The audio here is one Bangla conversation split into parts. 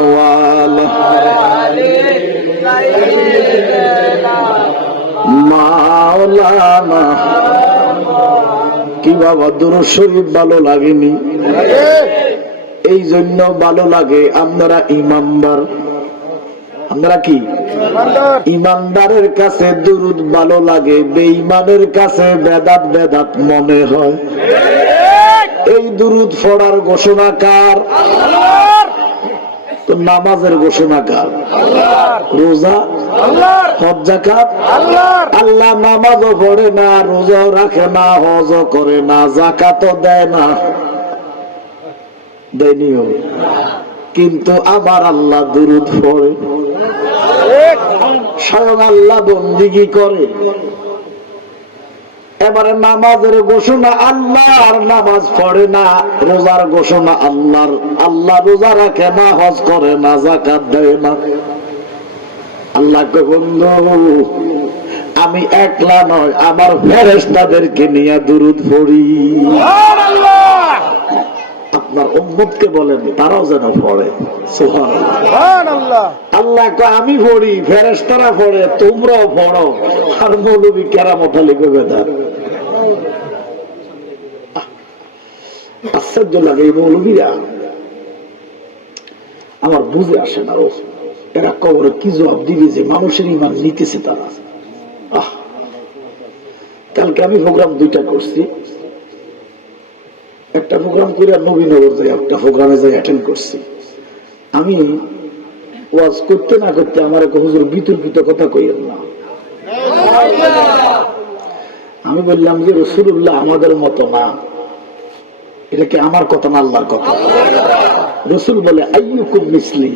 ওয়ালা মাওলানা। কি বাবা দুরূদ শরীফ ভালো লাগেনি? এই জন্য ভালো লাগে, আমরা ইমানদার। আমরা কি ইমানদারের কাছে দুরূদ ভালো লাগে, বেঈমানের কাছে বেদাত বেদাত মনে হয়। এই দুরূদ পড়ার ঘোষণা কার? তো নামাজের ঘোষণা কার? রোজা, হজ, যাকাত আল্লাহ। নামাজও পড়ে না, রোজাও রাখে না, হজও করে না, যাকাতও দেয় না, দেয়নিও। কিন্তু আবার আল্লাহ দুরূদ পড়ে, স্বয়ং আল্লাহ বন্দিগি করে। এবারে নামাজের ঘোষণা আল্লাহ, আর নামাজ পড়ে না। রোজার ঘোষণা আল্লাহর, আল্লাহ রোজা রাখে না, হজ করে না, যাকাত দেয় না। আল্লাহকে বন্ধু আমি একলা নয়, আমার ফেরেশতাদেরকে নিয়ে দুরূদ পড়ি। আপনার উম্মতকে বলেন তারাও যেন পড়ে। সুবহানাল্লাহ। আল্লাহ কয় আমি পড়ি, ফেরেশতারা পড়ে, তোমরাও পড়ো। আর মৌলবী কেরামত আলী কইবে না। আশ্চর্য লাগে এই মৌলবীরা, আমার বুঝে আসে না। এরা কবরে কি জবাব দিবে যে মানুষের ইমান নিতেছে তারা। কালকে আমি প্রোগ্রাম দুইটা করছি। একটা প্রোগ্রাম করে নবীনগর যাই, একটা প্রোগ্রামে যাই অ্যাটেন্ড করছি। আমি ওয়াজ করতে না করতে আমার এক হুজুর বিতর্কিত কথা কইেন না। আমি বললাম যে রাসূলুল্লাহ আমাদের মতো না। এটা কি আমার কথা না আল্লাহর কথা? রাসূল বলে আইয়ুকুম মিসলি,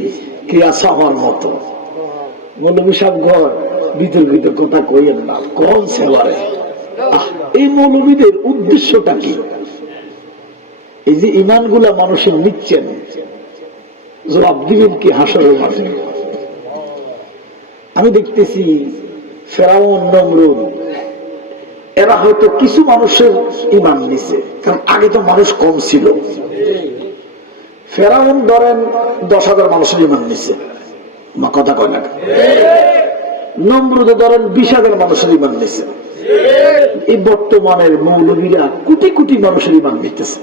কে আসার মতো। মৌলভী সাহেব ঘর বিতর্কিত কথা কইেন না, কোন সেবারে। এই মৌলভীদের উদ্দেশ্যটা কি? এই যে ইমান গুলা মানুষের নিচ্ছেন, জবাব দিবেন কি হাসরের মাঠে? আমি দেখতেছি ফেরাউন, নমরুদ, এরা হয়তো কিছু মানুষের ইমান নিছে, কারণ আগে তো মানুষ কম ছিল। ফেরাউন ধরেন 10,000 মানুষের ইমান নিছে, কথা কয় না। নমরুদে ধরেন 20,000 মানুষের ইমান নিছে। এই বর্তমানের মৌলবীরা কোটি কোটি মানুষের ইমান নিতেছে।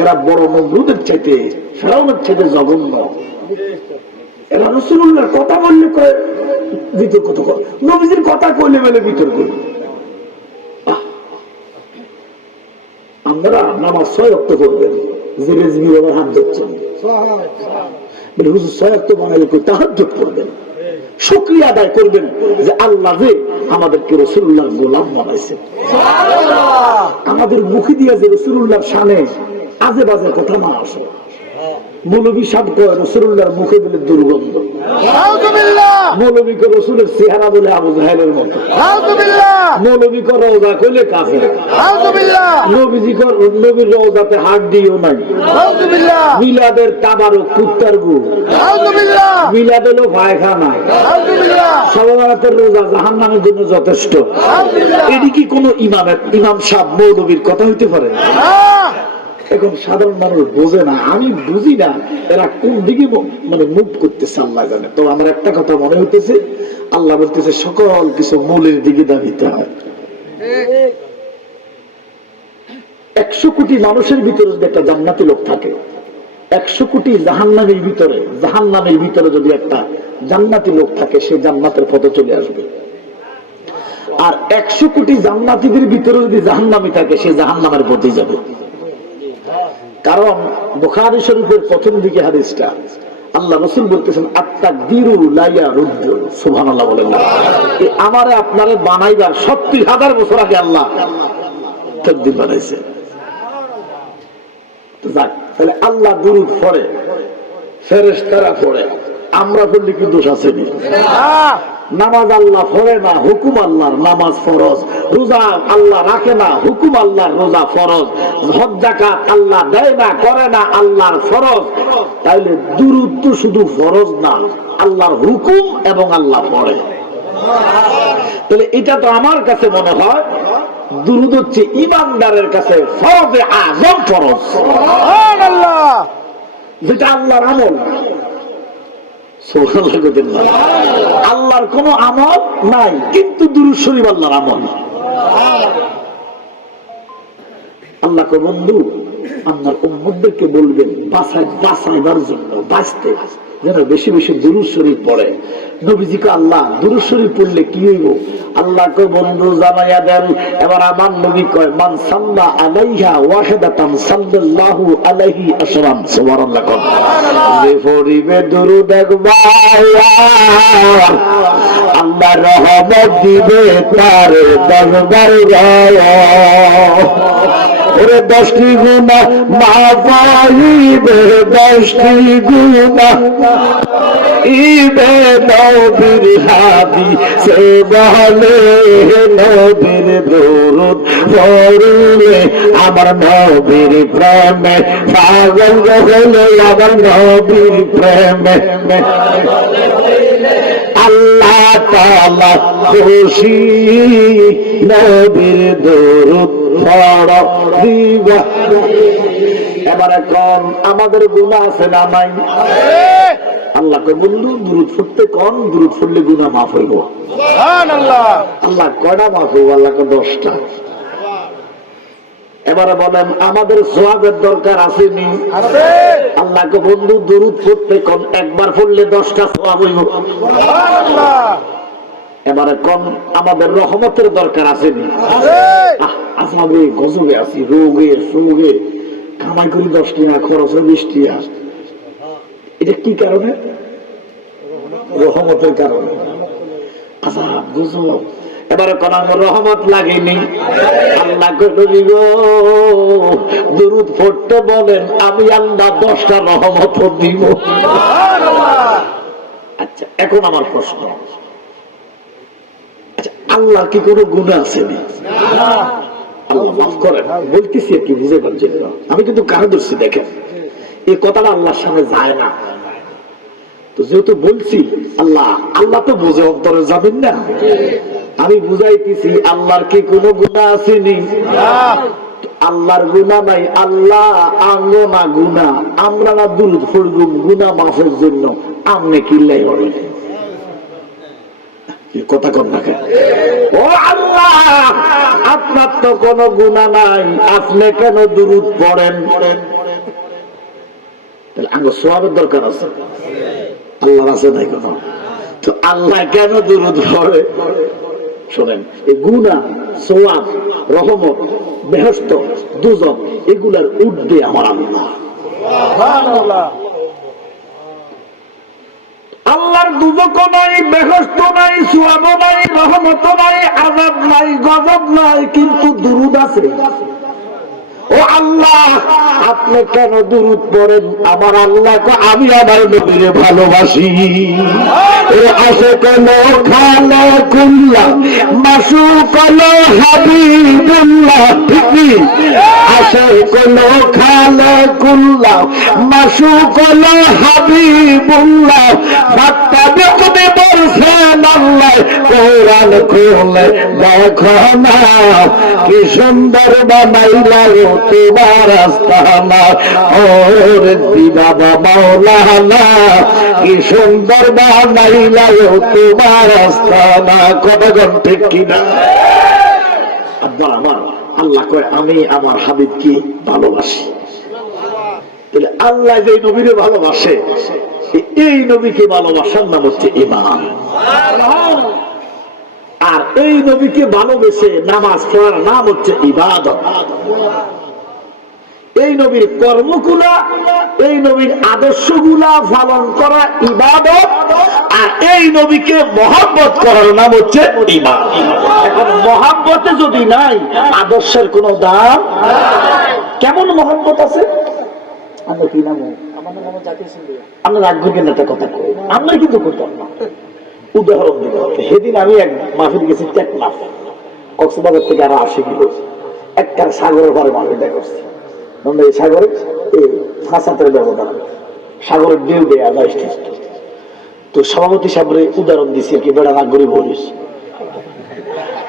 এরা বড় নমরুদের চাইতে, ফেরাউনের চাইতে জঘন্য। এরা রাসূলুল্লাহর কথা বললে কয় বিতর্ক, নবীজির কথা কইলে বলে বিতর্ক। আমরা নামাজ 6 ওয়াক্ত করবেন, যে রেজবি আবার হাত ধরছেন, হুজুর 6 ওয়াক্ত বানাইলে তাহাজ্জুদ করবেন, শুকরিয়া আদায় করবেন যে আল্লাহ যে আমাদেরকে রাসূলুল্লাহর গোলাম বানাইছেন। আমাদের মুখে দিয়ে যে রাসূলুল্লাহর শানে আজে বাজে কথা না আসে। মৌলভী সাহেব কয় রাসূলুল্লাহর মুখে বলে দুর্গন্ধ, মৌলভী কয় রাসূলের চেহারা বলে আবু জাহেলের মতো, মৌলভী কয় রওজা কইলে কাফের, নবীজি কয় নবীর রওজাতে হাড় দিও নাই, মিলাদের তাবারক কুত্তার গু, মিলাদ হলো পায়খানা, সবাতের রোজা জাহান্নামের জন্য যথেষ্ট। এটি কি কোনো ইমাম সাহেব মৌলভীর কথা হইতে পারে? এখন সাধারণ মানুষ বোঝে না, আমি বুঝি না এরা কোন দিকে মানে মুভ করতেছে আল্লাহ জানে। তো আমার একটা কথা মনে হইতেছে, আল্লাহ বলতেছে সকল কিছু মূলের দিকে দাবিতে হয়। 100 কোটি মানুষের ভিতরে যদি একটা জান্নাতি লোক থাকে, 100 কোটি জাহান্নামের ভিতরে যদি একটা জান্নাতি লোক থাকে, সে জান্নাতের পথে চলে আসবে। আর 100 কোটি জান্নাতীদের ভিতরে যদি জাহান্নামী থাকে, সে জাহান্নামের পথে যাবে। কারণ বুখারী শরীফের প্রথম দিকে হাদিসটা আল্লাহ রাসূল বলতেছেন আত-তাকদীরু লা ইয়ারুদ্দু। সুবহানাল্লাহ বলেন। আমারে আপনারে বানাইবার 70,000 বছর আগে আল্লাহ তাকদীর বানাইছে। যাক, তাহলে আল্লাহ দুরূদ পড়ে, ফেরেশতারা পড়ে, আমরা পড়লে কি দোষ আছে? নামাজ আল্লাহ পড়ে না, হুকুম আল্লাহর, নামাজ ফরজ। রোজা আল্লাহ রাখে না, হুকুম আল্লাহর, রোজা ফরজ। হজ যাকাত আল্লাহ দেয় না, করে না, আল্লাহর ফরজ। তাইলে দুরূদ তো শুধু ফরজ না, আল্লাহর হুকুম এবং আল্লাহ পড়ে। তাহলে এটা তো আমার কাছে মনে হয় দুরূদ হচ্ছে ইমানদারের কাছে ফরজে আযম, ফরজ। সুবহানাল্লাহ। যেটা আল্লাহর আমল। আল্লাহর কোন আমল নাই, কিন্তু দুরূদ শরীফ আল্লাহর আমল। আল্লাহ কো বন্ধু আপনার উম্মতদেরকে বলবেন বাঁচাইবার জন্য, বাঁচতে যেন বেশি বেশি দুরূদ শরীফ পড়ে। নবীজিকে আল্লাহ দুরূদ শরীফ পড়লে কি হইব? আল্লাহ কো বন্ধু জানাইয়া দেন। এবার আমার নবী কয় মান সাল্লা আলাইহা ওয়াহিদাতান সাল্লাল্লাহু আলাইহি আশরান। সুবহানাল্লাহ। যে পড়িবে দুরূদ একবার আল্লাহ রহমত দিবে তার 10বার ওরে 10টি গুনাহ মাফ হইবে, 10টি গুনাহ ইবে নবীর হাদিসে বলে নবীর দুরূদ পড়লে আমার নবীর প্রেমে পাগল হলে আমার নবীর প্রেমে আল্লাহ তাআলা খুশি নবীর দুরূদ পড়ো দিবা। এবারে কোন আমাদের গুনাহ আছে না নাই? আল্লাহকে বন্ধু দুরূদ পড়তে কোন দুরূদ পড়লে গুনাহ মাফ হইব? সুবহানাল্লাহ। আল্লাহ কয়টা মাফ হইব? আল্লাহকে 10টা। এবারে বলেন আমাদের সওয়াবের দরকার আছে নি? আছে। আল্লাহকে বন্ধু দুরূদ পড়তে কোন একবার পড়লে 10টা সওয়াব হইব? সুবহানাল্লাহ। এবারে কোন আমাদের রহমতের দরকার আছে নি? আছে। আজকে গজবে আছি, রোগে সোগে কামাই করি 10 টাকা, খরচ 20 টাকা। এটা কি কারণে? রহমতের কারণে। আচ্ছা গজব। এবারে কোন রহমত লাগেনি? আল্লাহ কইল দুরূদ পড়তে বলেন আমি আল্লাহ 10টা রহমত দিব। সুবহানাল্লাহ। আচ্ছা এখন আমার প্রশ্ন, আল্লাহ কি কোনো গুনাহ আছে না? আল্লাহ মাফ করেন বলতেছি আর কি বুঝাইবার জন্য। আমি কিন্তু কারো দর্শী দেখেন এই কথাটা আল্লাহর সামনে যায় না। তো যেহেতু বলছি আল্লাহ আল্লাহ তো বুঝে অন্তরে যাবেন না। আমি বুঝাইতেছি আল্লাহর কি কোনো গুনাহ আছে নি? আল্লাহর গুনাহ নাই। আল্লাহ আঙ্গো না গুনাহ, আমরা না দুরূদ পড়ব গুনাহ মাফের জন্য। আমনে কি লাই হবে কথা কন না কেন? ও আল্লাহ আপনার তো কোনো গুনাহ নাই, আপনি কেন দুরূদ পড়েন? তাহলে আঙ্গো সওয়াবের দরকার আছে। আল্লাহর আছে নাই কথা? তো আল্লাহ কেন দুরূদ পড়ে? শোনেন, এই গুনাহ, সওয়াব, রহমত, বেহেশত, দুজক এগুলার ঊর্ধ্বে আমার আল্লাহ। সুবহানাল্লাহ। আল্লাহর দুজকও নাই, বেহেশত নাই, সওয়াবও নাই, রহমতও নাই, আযাব নাই, গজব নাই, কিন্তু দুরূদ আছে। ও আল্লাহ আপনি কেন দুরূদ পড়েন? আমার আল্লাহ আমি আমার নবীরে ভালোবাসি। ও আসে কেন খালা কুল্লা মাসুক হাবিবুল্লাহ, ঠিক আসে কেন খালা কুল্লা মাসুক হাবিবুল্লাহ। বার্তা দেখতে বলছেন আল্লাহ কোরআন খুলে দেখো না কি সুন্দর বানাইলা তোমার আস্তানা। ওরে বাবা মাওলানা কি সুন্দর বানাইলা তোমার আস্তানা। কতজন ঠিক কিনা? আব্বা আমার আল্লাহ কয় আমি আমার হাবিবকে ভালোবাসি। তাহলে আল্লাহ যে নবীরে ভালোবাসে, এই নবীকে ভালোবাসার নাম হচ্ছে ঈমান। আর এই নবীকে ভালোবেসে নামাজ পড়ার নাম হচ্ছে ইবাদত। এই নবীর কর্মগুলা, এই নবীর আদর্শগুলা পালন করা ইবাদত। আর এই নবীকে মহব্বত করার নাম হচ্ছে ঈমান। এখন মহব্বতে যদি নাই, আদর্শের কোন দাম। কেমন মহব্বত আছে? আমরা কি নাম? আমরা রাখবো কেন একটা কথা কই, আমরা কিন্তু করতাম না। উদাহরণ দিব। সেদিন আমি এক মাহফিল গেছি, টেকনাফ, কক্সবাজার থেকে আরো 80 কিলো, একটা সাগরের পরে মাহফিলটা করছি। এই সাগরে ফাঁসাতের ব্যবধান, সাগরের ঢেউ দেয়া যায়। তো সভাপতি সাহেবের উদাহরণ দিছি কি বেড়া রাগ করে বলিস।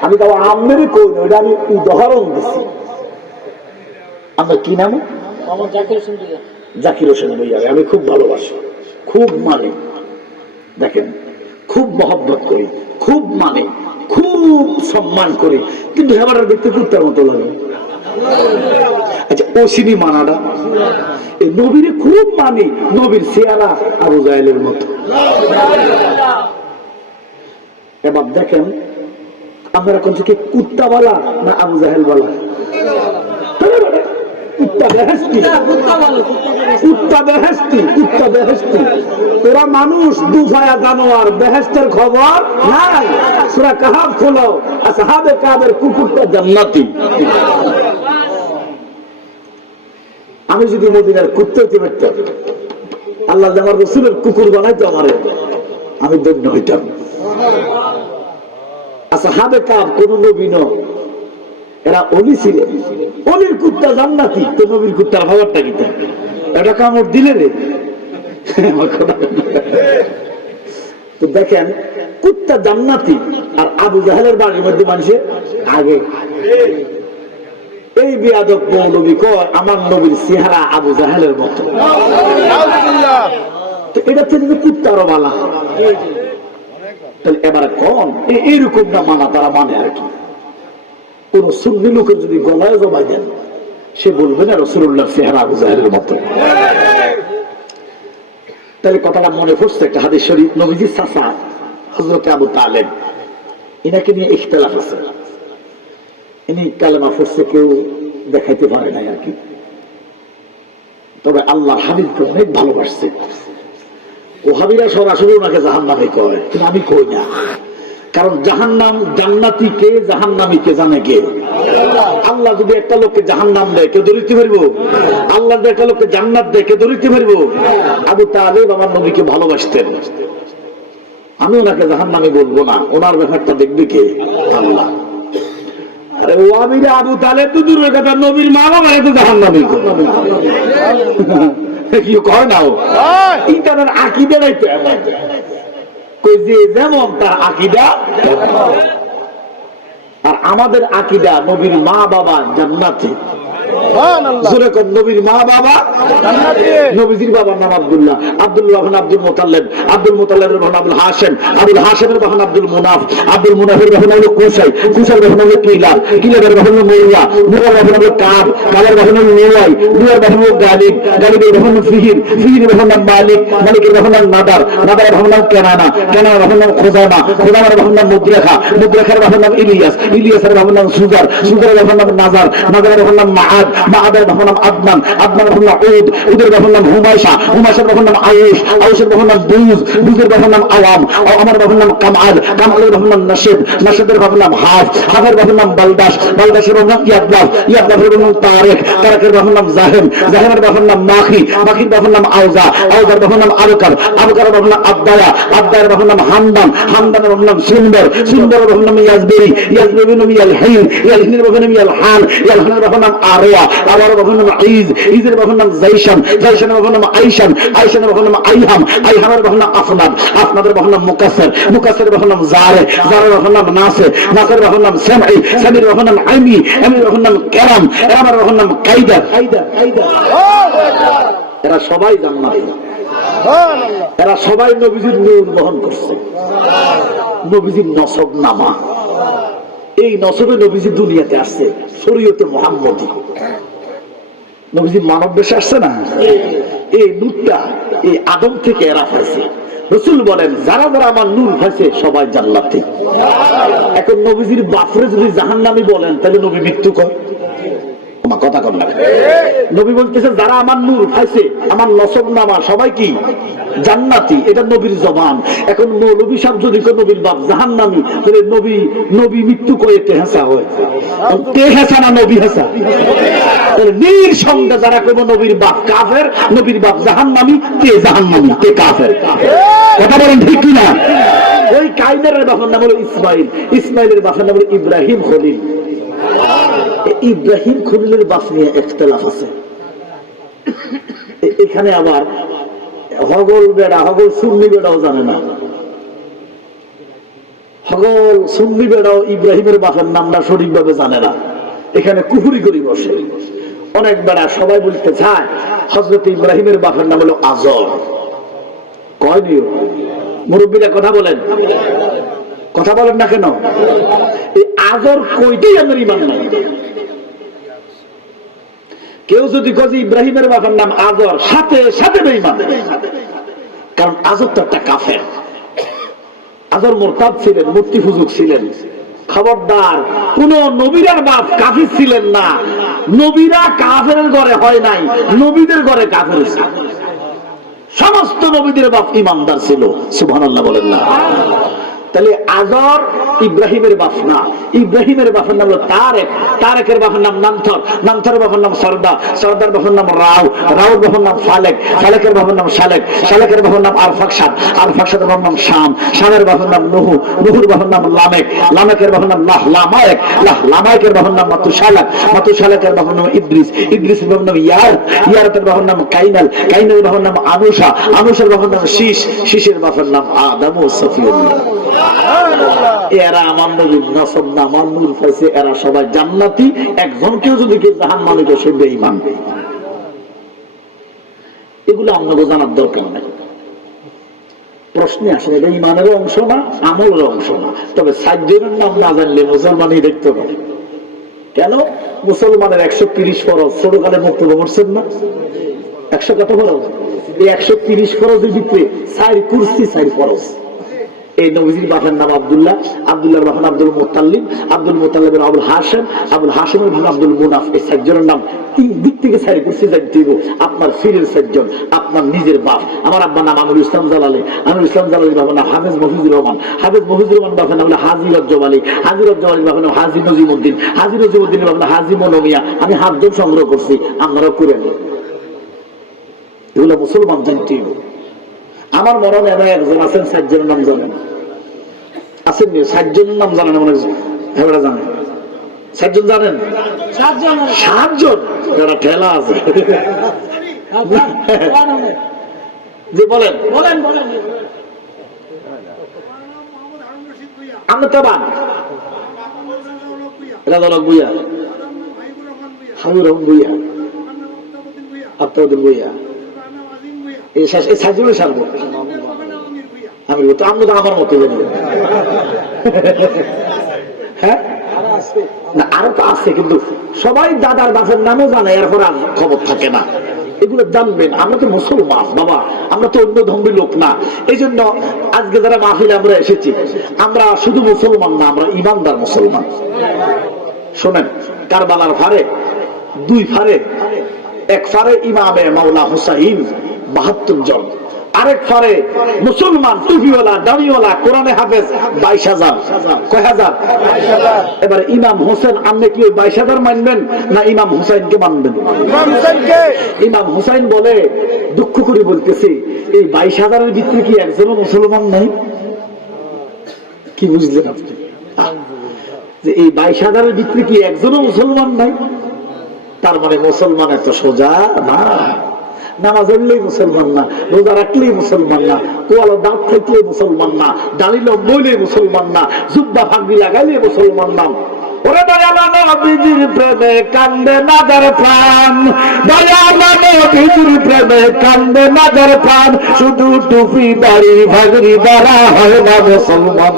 আমি তো আমনেরই কই না, ওইটা আমি উদাহরণ দিছি। আমরা কি নাম? জাকির হোসেন ভাইয়ারে আমি খুব ভালোবাসি, খুব মানে, দেখেন খুব মহব্বত করি, খুব মানে, খুব সম্মান করি, কিন্তু হেবাটার দেখতে কুত্তার মতো লাগে। আচ্ছা ওসিনি মানাটা নবীরে খুব মানি, নবীর চেহারা আবু জাহেলের মতো। এবার দেখেন আমরা এখন থেকে কুত্তা বলা না আবু জাহেল বলা? তোরা মানুষ দুফায়া জানোয়ার, বেহেশতের খবর নাই। সূরা কাহাফ খোলো, আসহাবে কাবের কুকুরটা জান্নাতি। আমি যদি মদিনার কুত্তা হইতে পারতাম, আল্লাহ আমার রাসূলের কুকুর বানাইতো আমারে, আমি ধন্য হইতাম। আসহাবে কাব কোন নবী নয়, এরা অলি ছিলেন। অলির কুত্তা জান্নাতি, তো নবীর কুত্তার খবরটা কি? এটা কামড় দিলে রে। তো দেখেন কুত্তা জান্নাতি আর আবু জাহেলের বাড়ির মধ্যে মানুষের আগে। এই বেয়াদব মৌলবী কয় আমার নবীর চেহারা আবু জাহেলের মতো। তো এটা থেকে কুত্তা আরো বালা। এবারে কম এইরকম না মানা, তারা মানে আর কি। কোন সুন্নি লোকের যদি গলায় জমাই দেন, সে বলবে না রাসূলুল্লাহর চেহারা আবু জাহেলের মতো। তাহলে কথাটা মনে পড়ছে একটা হাদিস শরীফ, নবীজির চাচা হযরত আবু তালেব, ইনাকে নিয়ে ইখতিলাফ আছে। ইনি কালেমা পড়ছে, কেউ দেখাইতে পারে নাই আর কি। তবে আল্লাহ হাবিবকে অনেক ভালোবাসছে। ওহাবীরা সরাসরি ওনাকে জাহান্নামী কয়, কিন্তু আমি কই না। কারণ জাহান্নাম জান্নাতি কে, জাহান্নামী কে জানে কে? আল্লাহ যদি একটা লোককে জাহান্নাম দেয়, কেউ ধরিতে পারবো? আল্লাহ যদি একটা লোককে জান্নাত দেয়, কেউ ধরিতে পারবো? আবু তালেব আমার নবীকে ভালোবাসতেন, আমি ওনাকে জাহান্নামী বলবো না। ওনার ব্যাপারটা দেখবে কে? আল্লাহ। আরে ওয়াবিরা আবু তালেব তো দূরের কথা, নবীর মা বাবা তো জাহান্নামী কি কয় না? ইটার আকীদাটাই তো এমন, কই যে যেমন তার আকীদা। আর আমাদের আকীদা নবীর মা বাবা জান্নাতে। নবীর মা বাবা জান্নাতে। নবীজির বাবার নাম আব্দুল্লাহ, আব্দুল্লাহ বাবা আব্দুল মুতাল্লিব, আব্দুল মুতাল্লিবের বাবা আবুল হাশিম, আবুল হাশিমের বাবা আব্দুল মুনাফ, আব্দুল মুনাফের বাবা হলো কুসাই, কুসাইর বাবা হলো কিলাব, কিলাবের বাবা হলো মুরিয়া, মুরিয়ার বাবা হলো কাব, কাবের বাবা হলো নুয়াই, নুয়াইর বাবা হলো গালিব, গালিবের বাবা হলো ফিহির, ফিহিরের বাবা হলো মালিক, মালিকের বাবা হলো নাদার, নাদারের বাবা হলো কেনানা, কেনানার বাবা হলো খুজামা, খুজামার বাবা হলো মুদ্রেখা, মুদ্রেখার বাবা হলো ইলিয়াস, ইলিয়াসের বাবা হলো সুজার, সুজারের বাবা হলো নাজার, নাজারের বাবা হলো মাআদ, মাআদের বাবা হলো আদনান, আদনানের বাবা হলো উদ, উদের বাবা হলো হুমায়শা, হুমায়শার বাবা হলো আয়েশ, আয়েশের বাবা হলো বুজ, বুজের বাবা হলো আওয়াম, আমার বাবা হলো কামাদ, কামাদের বাবা হলো নাশিদ, নাশিদের বাবা হলো হাফ, হাফের বাবা হলো বালদাস, বালদাসের বাবা হলো ইয়াদলাফ, ইয়াদলাফের বাবা হলো তারেক, তারেকের বাবা হলো জাহিম, জাহিমের বাবা হলো মাখি, মাখির বাবা হলো আওজা, আওজার বাবা হলো আবকার, আবকারের বাবা হলো আবদায়া, আবদায়ের বাবা হলো হামদান, হামদানের বাবা হলো সুন্দর, সুন্দরের বাবা হলো ইয়াজবেরি, ইয়াজবেরি হলো ইয়ালহিন, ইয়ালহিনের বাবা হলো ইয়ালহান, ইয়ালহানের বাবা হলো আরওয়া, আরওয়ার বাবা হলো ঈদ, ঈদের বাবা হলো জাইশান, জাইশানের বাবা হলো আইশান, আইশানের বাবা হলো আইহাম, আইহামের বাবা হলো আফনাদ, আফনাদের বাবা হলো মুকাসসির, মুকাসসিরের বাবা হলো জারে, জারের বাবা হলো নাসির, নাসিরের বাবা হলো সামঈ, সামঈর বাবা হলো আইমি, আইমির বাবা হলো কেরাম, কেরামের বাবা হলো কায়দা, কায়দা, কায়দা। এরা সবাই জান্নাতি, এরা সবাই নবীজির নূর বহন করছে, নবীজির নসব নামা। এই নসবে নবীজি দুনিয়াতে আসছে, শরীয়তে মুহাম্মদী। নবীজির মানব বেশে আসছে না, এই নূরটা এই আদম থেকে এরা পাইছে। রাসূল বলেন যারা যারা আমার নূর পাইছে সবাই জান্নাতি। এখন নবীজির বাপরে যদি জাহান্নামী বলেন, তাহলে নবী মৃত্যু কর কথা কর না। নবী বলতেছে যারা আমার নূর পাইছে, আমার নসব নামা সবাই কি জান্নাতি, এটা নবীর জবান। এখন মৌলভী সাহেব যদি নবীর বাপ জাহান্নামী, তাহলে নবী নবী মৃত্যু করে টেহাসা হয়, টেহাসা না নবী হাসা। নিঃসন্দেহে যারা কেবল নবীর বাপ কাফের, নবীর বাপ জাহান্নামী, কে জাহান্নামী কে কাফের, কথা বলেন ঠিক কিনা? ওই কাইনারের বাবার নাম হলো ইসমাইল, ইসমাইলের বাবার নাম হলো ইব্রাহিম খলিল। ইব্রাহিম খলিলের বাপ নিয়ে ইখতিলাফ আছে। এখানে আবার হগল বেড়া, হগল সুন্নি বেড়াও জানে না, হগল সুন্নি বেড়াও ইব্রাহিমের বাপের নামটা সঠিকভাবে জানে না। এখানে কুফরি করি বসে অনেক বেড়া, সবাই বলতে চায় হযরত ইব্রাহিমের বাপের নাম হলো আজর। কয় নিও মুরব্বীরা কথা বলেন, কথা বলেন না কেন? এই আজর কইতেই আমার ঈমান নাই। কেউ যদি কয় ইব্রাহিমের বাপের নাম আজর, সাথে সাথে বেঈমান। কারণ আজর তো একটা কাফের। আজর মুরতাদ ছিলেন, মূর্তি পূজক ছিলেন। খবরদার, কোন নবীর বাপ কাফির ছিলেন না। নবীরা কাফেরের ঘরে হয় নাই, নবীদের ঘরে কাফের হয়েছে। সমস্ত নবীদের বাপ ইমানদার ছিল। সুবহানাল্লাহ বলেন না? তাহলে আজর ইব্রাহিমের বাপ না। ইব্রাহিমের বাপের নাম হলো তারেক, তারেকের বাপের নাম নামথর, নামথরের বাপের নাম সরদা, সরদার বাপের নাম রাও, রাওর বাপের নাম ফালেক, ফালেকের বাপের নাম শালেক, শালেকের বাপের নাম আরফাকসাদ, আরফাকসাদের বাপের নাম শাম, শামের বাপের নাম নুহু, নুহুর বাপের নাম লামেক, লামেকের বাপের নাম লাহলামায়েক, লাহলামায়েকের বাপের নাম মাতুশালাক, মাতুশালাকের বাপের নাম ইদ্রিস, ইদ্রিসের বাপের নাম ইয়ার, ইয়ারের বাপের নাম কাইনাল, কাইনালের বাপের নাম আনুষা, আনুষার বাপের নাম শীষ, শীষের বাপের নাম আদম ও সফিউল্লাহ। এরা আমার নবীর নসব না, আমার নূর পাইছে। এরা সবাই জান্নাতি। একজনকেও যদি কেউ জাহান্নামে যায় সে বেঈমান। এগুলো আপনাকে জানার দরকার নাই। প্রশ্নে আসে এটা ইমানের অংশ না, আমলের অংশ না। তবে সাজ্জের নাম না জানলে মুসলমানই দেখতে পারে। কেন? মুসলমানের 130 ফরজ ছোটকালে মুক্তব করছেন না? 100 কত ফরজ? এই 130 ফরজের ভিতরে 4 কুরসি 4 ফরজ। এই নবীজির বাপের নাম আব্দুল্লাহ, আব্দুল্লাহর বাপের আব্দুল মুত্তালিব, আব্দুল মুত্তালিবের আবুল হাসেম, আবুল হাসেমের ভাই আব্দুল মুনাফ। এই 4 জনের নাম 3 দিক থেকে 4 কুরসি জানতে হবে। আপনার ফিরের 4 জন, আপনার নিজের বাপ। আমার আব্বার নাম আমিরুল ইসলাম জালালি, আমিরুল ইসলাম জালালির বাপের নাম হাফেজ মফিজুর রহমান, হাফেজ মফিজুর রহমান বাপের নাম হলো হাজী রজ্জব আলী, হাজী রজ্জব আলীর বাপের নাম হাজী নজিমউদ্দিন, হাজী নজিমউদ্দিনের বাপের নাম হাজী মনোমিয়া। আমি 7 জন সংগ্রহ করছি, আপনারাও করে নেন। এগুলো মুসলমান জানতে হবে। আমার মরণে এমন একজন আছেন 4 জনের নাম জানেন, আছেন 7 জনের নাম জানেন? মনে হয় জানেন 7 জন জানেন? 7 জন যারা ঠেলা আছে যে বলেন বলেন বলেন। আমরা তো বান রাজালক বুইয়া, হাবিবুর রহমান বুইয়া, আত্মাউদ্দিন বুইয়া, এই 7 জনের সারব। আমি তো আমরা তো আমার মতো জানি। হ্যাঁ না, আরো তো আছে, কিন্তু সবাই দাদার বাপের নামও জানে, এরপর আর খবর থাকে না। এগুলো জানবেন। আমরা তো মুসলমান বাবা, আমরা তো অন্য ধর্মী লোক না। এই জন্য আজকে যারা মাহফিলে আমরা এসেছি, আমরা শুধু মুসলমান না, আমরা ইমানদার মুসলমান। শোনেন, কারবালার ফারে 2 ফারে, এক ফারে ইমামে মাওলা হুসাইন 72 জন, আরেক ফারে মুসলমান টুপিওয়ালা দাড়িওয়ালা কোরআনে হাফেজ 22,000। কয় হাজার? এবার ইমাম হোসেন, আপনি কি ওই 22,000 মানবেন না ইমাম হুসাইনকে মানবেন? ইমাম হুসাইন বলে, দুঃখ করে বলতেছি, এই 22,000-এর ভিতরে কি একজনও মুসলমান নাই? কি বুঝলেন আপনি? যে এই 22,000-এর ভিতরে কি একজনও মুসলমান নাই? তার মানে মুসলমান এত সোজা না। নামাজ পড়লেই মুসলমান না, রোজা রাখলেই মুসলমান না, কোয়ালো দাঁত থাকলে মুসলমান না, দাড়ি লম্বইলে মুসলমান না, জুব্বা ফাঁকি লাগাইলে মুসলমান না। ওরে দয়ালা নবীজির প্রেমে কান্দে না যার প্রাণ, দয়ালা নবীজির প্রেমে কান্দে না যার প্রাণ, শুধু টুপি দাড়ি ভাগরি দ্বারা হয় না মুসলমান।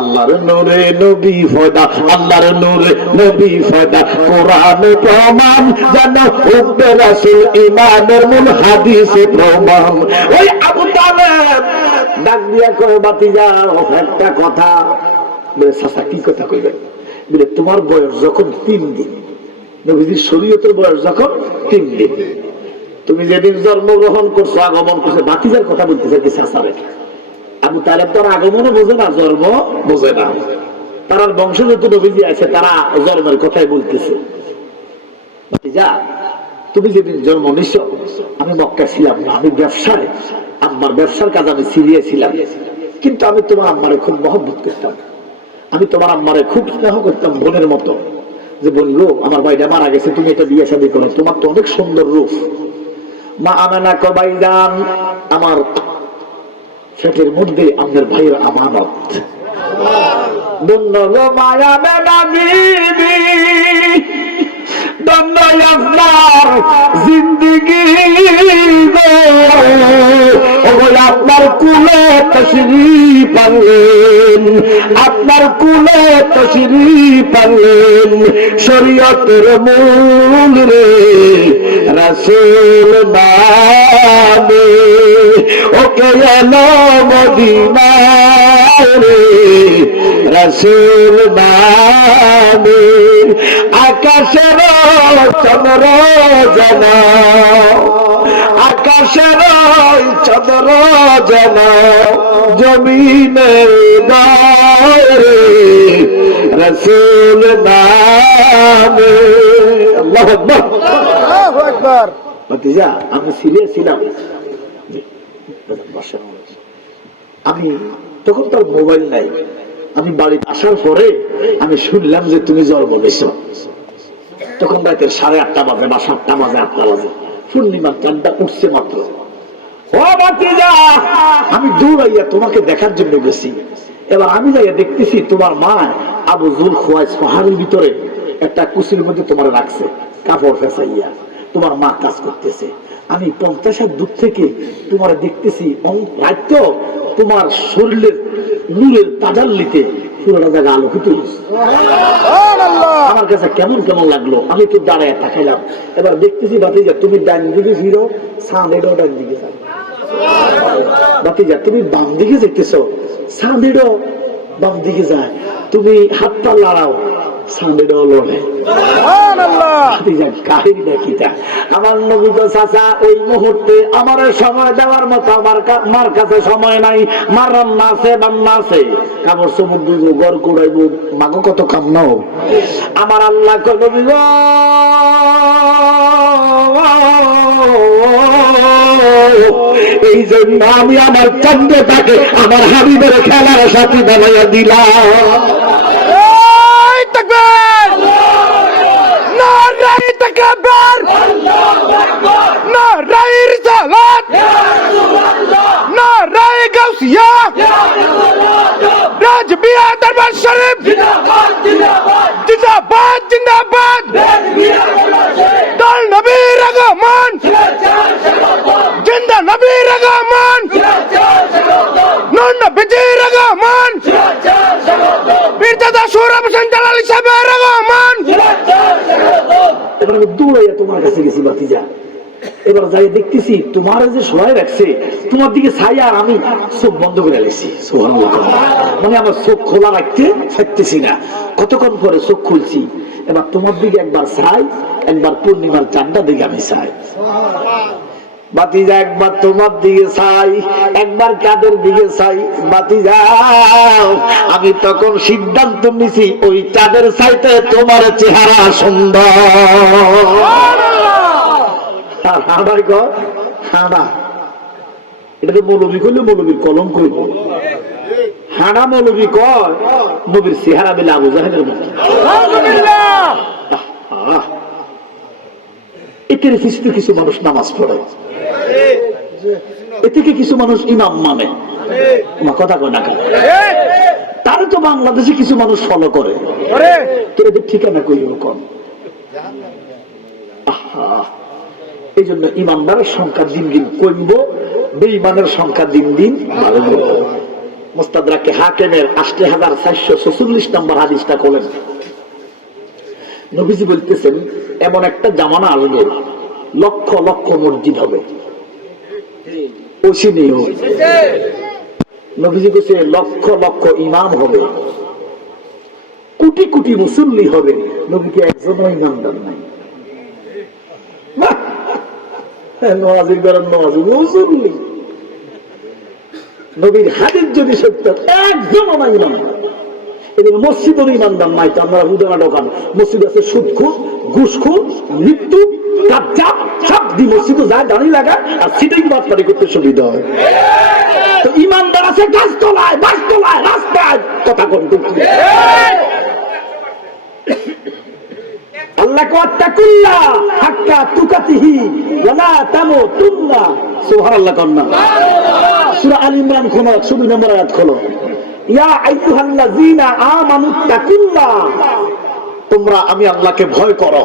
আল্লাহর নূরে নবী ফয়দা, আল্লাহর নূরে নবী ফয়দা, কোরআন প্রমাণ যেন হুব্বে রাসূল ঈমানের মূল হাদিসে প্রমাণ। ওই আবু তালেব ডাক দিয়া কয়, বাতিজা একটা কথা। বলে, চাচা কি কথা কইবেন? বলে, তোমার বয়স যখন 3 দিন, নবীজির শরীয়তের বয়স যখন 3 দিন, তুমি যেদিন জন্মগ্রহণ করছো, আগমন করছো, বাতিজার কথা বলতেছে কি চাচারে? আবু তালেব তার আগমনও বোঝে না, জন্ম বোঝে না। তার বংশ যত নবীজি আছে তারা জন্মের কথাই বলতেছে। যা, তুমি যেদিন জন্ম নিছ, আমি মক্কা ছিলাম না, আমি ব্যবসায়, আম্মার ব্যবসার কাজ আমি সিরিয়ে ছিলাম। কিন্তু আমি তোমার আম্মারে খুব মহব্বত করতাম, আমি তোমার আম্মারে খুব স্নেহ করতাম বোনের মতো। যে বললো, আমার ভাইটা মারা গেছে, তুমি এটা বিয়ে শাদী করো, তোমার তো অনেক সুন্দর রূপ। মা আমেনা কবাইদান, আমার সেটের মধ্যে আমাদের ভাইয়ের আমানত। ধন্য গো মায়া বেনা বিবি, ধন্য আপনার জিন্দগি আপনার কুলে তশরীফ আনলেন, আপনার কুলে তশরীফ আনলেন শরীয়তের মূল রে রাসূল নামে ওকে এলো মদিনায় রে রাসূল নামে আকাশের চন্দ্র যেন আকাশের চন্দ্র যেন জমিনে রে রাসূল নামে। আল্লাহু আকবার, আল্লাহু আকবার। ভাতিজা আমি সিরিয়াস ছিলাম, আমি তখন তার মোবাইল নাই, আমি বাড়ি আসার পরে আমি শুনলাম যে তুমি জন্ম নিয়েছো। তখন রাতের 8:30 বাজে বা 7টা বাজে 8টা বাজে, পূর্ণিমার চাঁদটা উঠছে মাত্র। ও ভাতিজা আমি দৌড়াইয়া তোমাকে দেখার জন্য গেছি। এবার আমি যাইয়া দেখতেছি তোমার মা আবু জুল খোয়াইজ পাহাড়ের ভিতরে একটা কুশির মধ্যে তোমার রাখছে, কাপড় ফেসাইয়া তোমার মা কাজ করতেছে। আমি 50 হাত দূর থেকে তোমার দেখতেছি, রাত তোমার শরীরের নূরের তাজাল্লিতে পুরোটা জায়গা আলোকিত হয়েছে। আমার কাছে কেমন কেমন লাগলো, আমি তো দাঁড়ায় তাকাইলাম। এবার দেখতেছি ভাতিজা তুমি ডান দিকে ফিরো, সামনেও ডান দিকে যাও। ভাতিজা তুমি বাম দিকে যেতেছ, সামনেও বাম দিকে যায়। তুমি হাত পা লড়াও, সামনেও লড়ে। আমার নবী তো চাচা ওই মুহূর্তে আমার সময় দেওয়ার মতো আমার কাছে সময় নাই। মার রান্না আছে, বান্না আছে, কাপড় চমুক দিব, ঘর কুড়াইব, মাগো কত কাম নাও। আমার আল্লাহ নবী গো এই জন্য আমি আমার চন্দ্রটাকে আমার হাবিবের খেলার সাথে বানাইয়া দিলাম। রাজবিয়া দরবার শরীফ জিন্দাবাদ জিন্দাবাদ, দল নবীর আগমন, জিন্দা নবীর আগমন, নূর নবীর আগমন, পীরজাদা সোহরাব হোসেন জালালী সাহেবের আগমন। এবার আমি দৌড়াইয়া তোমার কাছে গেছি ভাতিজা। এবার যাই দেখতেছি তোমার যে সহায় রাখছে, তোমার দিকে ছাই, আর আমি চোখ বন্ধ করে লেছি। মানে আমার চোখ খোলা রাখতে থাকতেছি না। কতক্ষণ পরে চোখ খুলছি, এবার তোমার দিকে একবার ছাই, একবার পূর্ণিমার চাঁদটা দিকে আমি ছাই। বাতিজা একবার তোমার দিকে ছাই, একবার কাদের দিকে ছাই। বাতিজা আমি তখন সিদ্ধান্ত নিছি ওই চাঁদের ছাইতে তোমার চেহারা সুন্দর। এটাকে মৌলবী করলে মৌলবীর কলম করব। হাঁড়া মৌলবী কয় নবীর চেহারা বেলে আবু জাহেলের মতো। এর কিছু কিছু মানুষ নামাজ পড়ে, এ থেকে কিছু মানুষ ইমাম মানে, কথা কয় না কেন? তারা তো বাংলাদেশে কিছু মানুষ ফলো করে, তো এদের ঠিকানা কই কম। এই জন্য ইমানদারের সংখ্যা দিন দিন কমব, বেঈমানের সংখ্যা দিন দিন বাড়ব। মুস্তাদরাকে হাকিমের ৮০৪৪৬ নম্বর হাদিসটা খোলেন। নবীজি বলতেছেন এমন একটা জামানা আসবে, লক্ষ লক্ষ মসজিদ হবে, নবীজি বলছে লক্ষ লক্ষ ইমাম হবে, কোটি কোটি মুসল্লি হবে, নবীকে একজনও ইমানদার নাই। নবীর হাদিস যদি সত্য, একজনও নাই ইমানদার। এদের মসজিদের ইমানদার নাই তো আমরা উদাহরণ দোকান মসজিদ আছে, সুদখোর, ঘুষখোর, মৃত্যু, কাজ্জাব, সব দি মসজিদে যায়, দাঁড়িয়ে লাগা আর সিটিং বাটপারি করতে সুবিধা হয়। তো ইমানদার আছে গাছতলায়, বাসতলায়, রাস্তায়, কথা কোন আল্লাহ ওয়াত্তাকুল্লাহ হাক্কা তুকাতিহি ওয়া লা তামুতুন্না। সুবহানাল্লাহ কন্না। সূরা আল ইমরান খোলো, ১২ নম্বর আয়াত খোলো। ইয়া আইয়ুহাল্লাযীনা আমানুত্তাকুল্লাহ, তোমরা আমি আল্লাহকে ভয় করো।